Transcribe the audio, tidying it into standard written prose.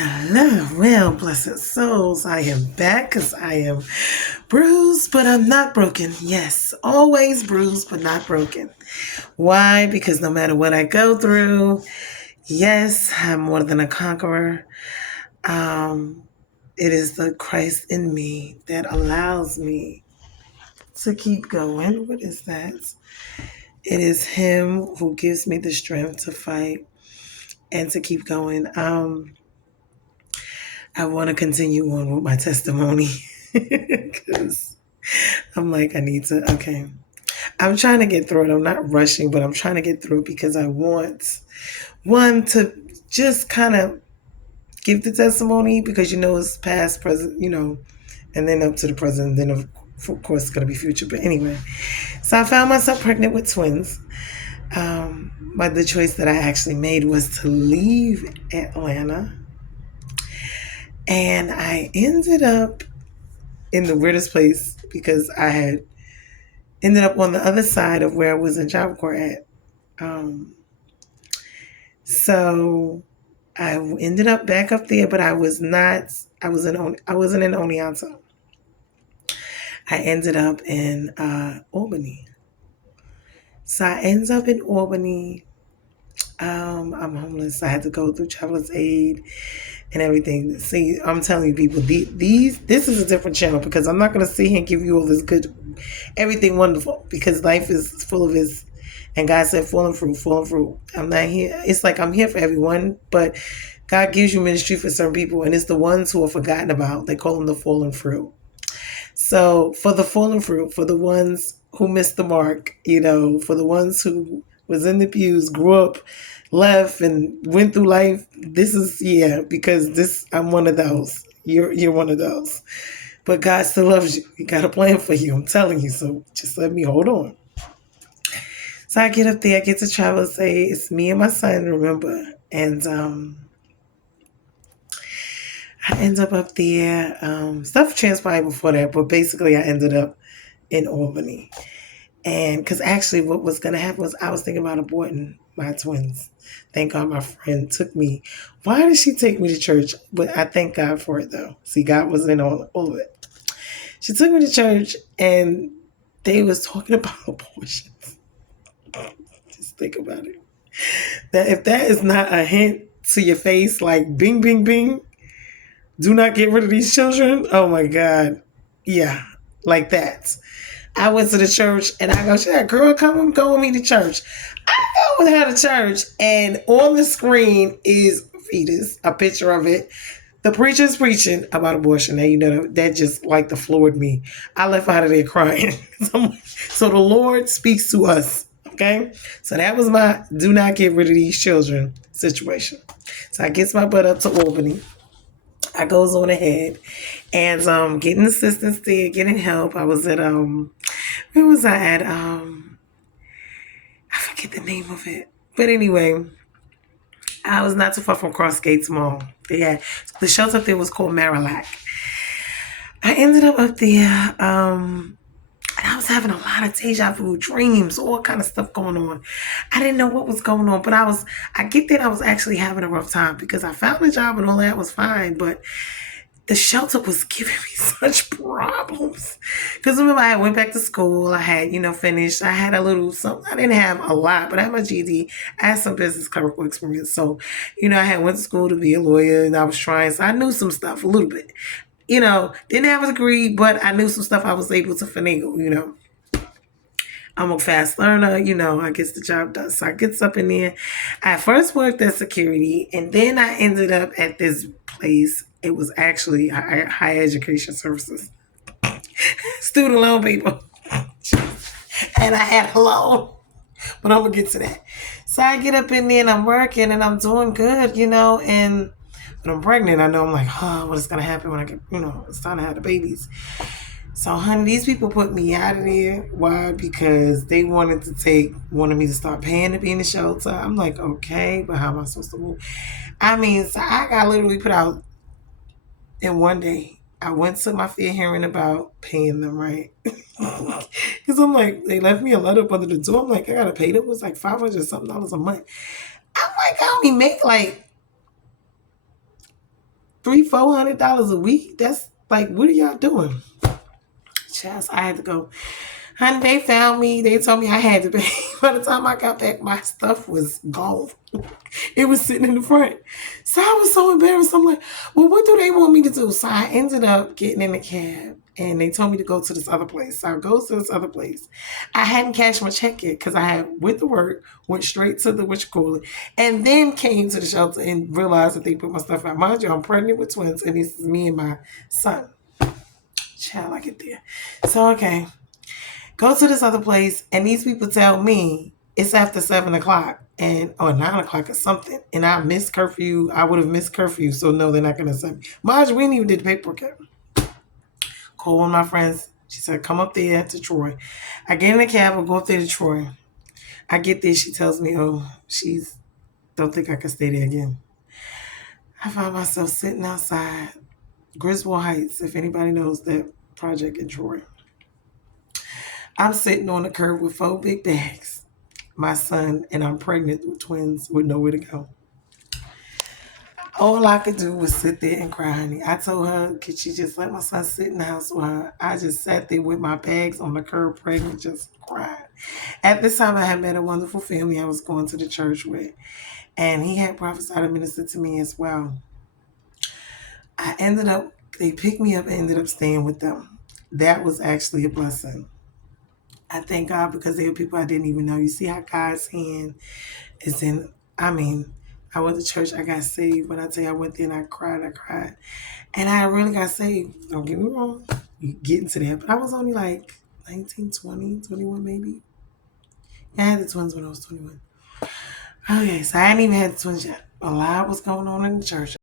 Hello, well, blessed souls. I am back because I am bruised, but I'm not broken. Yes, always bruised, but not broken. Why? Because no matter what I go through, yes, I'm more than a conqueror. Um, it is the Christ in me that allows me to keep going. What is that? It is Him who gives me the strength to fight and to keep going. I want to continue on with my testimony because I'm like, I need to, okay. I'm trying to get through it. I'm not rushing, but I'm trying to get through it because I want one to just kind of give the testimony because it's past, present, and then up to the present, then of course it's going to be future. But anyway, so I found myself pregnant with twins. But the choice that I actually made was to leave Atlanta, and I ended up in the weirdest place because I had ended up on the other side of where I was in Job Corps at. Um, so I ended up back up there, but I was not. I wasn't in Oneonta. I ended up in Albany. So I ended up in Albany. I'm homeless. I had to go through traveler's aid and everything. See, I'm telling you, people, this is a different channel because I'm not going to sit here and give you all this good, everything wonderful because life is full of this. And God said, falling fruit. I'm not here. It's like I'm here for everyone, but God gives you ministry for certain people, and it's the ones who are forgotten about. They call them the fallen fruit. So for the fallen fruit, for the ones who missed the mark, for the ones who was in the pews, grew up, left, and went through life, this is because I'm one of those. You're one of those. But God still loves you. He got a plan for you. I'm telling you. So just let me hold on. So I get up there, I get to travel, say it's me and my son, remember? And I end up there. Stuff transpired before that, but basically I ended up in Albany. And because actually what was going to happen was I was thinking about aborting my twins. Thank God my friend took me. Why did she take me to church? But I thank God for it though. See, God was in all of it. She took me to church and they was talking about abortions. Just think about it. That if that is not a hint to your face, like bing, bing, bing, do not get rid of these children. Oh my God. Yeah, like that. I went to the church and I go, "That girl, come go with me to church." I go with her to church, and on the screen is fetus, a picture of it. The preacher's preaching about abortion. Now, that just like the floored me. I left out of there crying. So the Lord speaks to us. Okay. So that was my do not get rid of these children situation. So I gets my butt up to Albany. I goes on ahead and getting assistance there, getting help. I was at where was I at? I forget the name of it. But anyway, I was not too far from Cross Gates Mall. Yeah, the shelter up there was called Marillac. I ended up there, and I was having a lot of deja vu dreams, all kind of stuff going on. I didn't know what was going on, but I get that I was actually having a rough time because I found a job and all that was fine, but the shelter was giving me such problems. Because remember, I went back to school. I had, finished. I had a little something. I didn't have a lot, but I had my GED. I had some business clerical experience. So, I had went to school to be a lawyer and I was trying. So I knew some stuff a little bit. Didn't have a degree, but I knew some stuff I was able to finagle. I'm a fast learner, I get the job done. So I gets up in there. I first worked at security and then I ended up at this place. It was actually higher education services. Student loan people. And I had a loan. But I'm going to get to that. So I get up in there and I'm working and I'm doing good, and when I'm pregnant, I know I'm like, what is going to happen when I get, it's time to have the babies. So, honey, these people put me out of there. Why? Because they wanted me to start paying to be in the shelter. I'm like, okay, but how am I supposed to move? So I got literally put out in one day. I went to my fair hearing about paying them, right? Because I'm like, they left me a letter up under the door. I'm like, I got to pay them. It was like $500 something a month. I'm like, I only make like $300-400 a week. That's like, what are y'all doing? Child, so I had to go. Honey, they found me. They told me I had to pay. By the time I got back, my stuff was gone. It was sitting in the front. So I was so embarrassed. I'm like, well, what do they want me to do? So I ended up getting in the cab and they told me to go to this other place. So I go to this other place. I hadn't cashed my check yet because I had went to work, went straight to the and then came to the shelter and realized that they put my stuff out. Mind you, I'm pregnant with twins and this is me and my son. Child, I get there. So, okay. Go to this other place, and these people tell me it's after 7 o'clock or 9 o'clock or something, and I missed curfew. I would have missed curfew, so no, they're not going to send me. Marge, we didn't even did the paperwork yet. Call one of my friends. She said, come up there to Troy. I get in the cab, I go up there to Troy. I get there, she tells me, oh, don't think I can stay there again. I find myself sitting outside Griswold Heights, if anybody knows that project in Troy. I'm sitting on the curb with 4 big bags, my son, and I'm pregnant with twins with nowhere to go. All I could do was sit there and cry, honey. I told her, could she just let my son sit in the house with her? I just sat there with my bags on the curb, pregnant, just crying. At this time, I had met a wonderful family I was going to the church with, and he had prophesied and ministered to me as well. They picked me up and ended up staying with them. That was actually a blessing. I thank God because there were people I didn't even know. You see how God's hand is in, I went to church, I got saved. When I tell you I went there and I cried. And I really got saved. Don't get me wrong. You get into that. But I was only like 19, 20, 21 maybe. Yeah, I had the twins when I was 21. Okay, so I hadn't even had the twins yet. A lot was going on in the church.